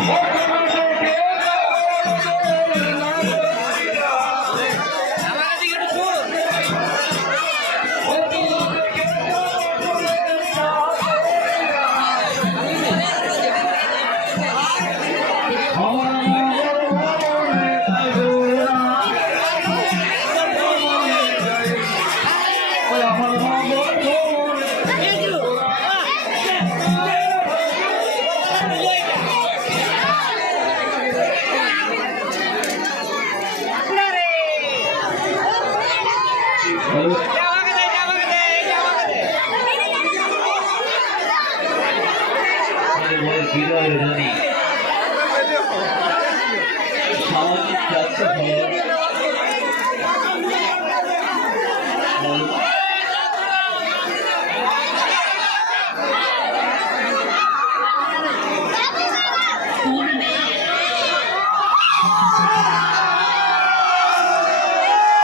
Yeah. বিজয় রানী সামাজিক যাত্রা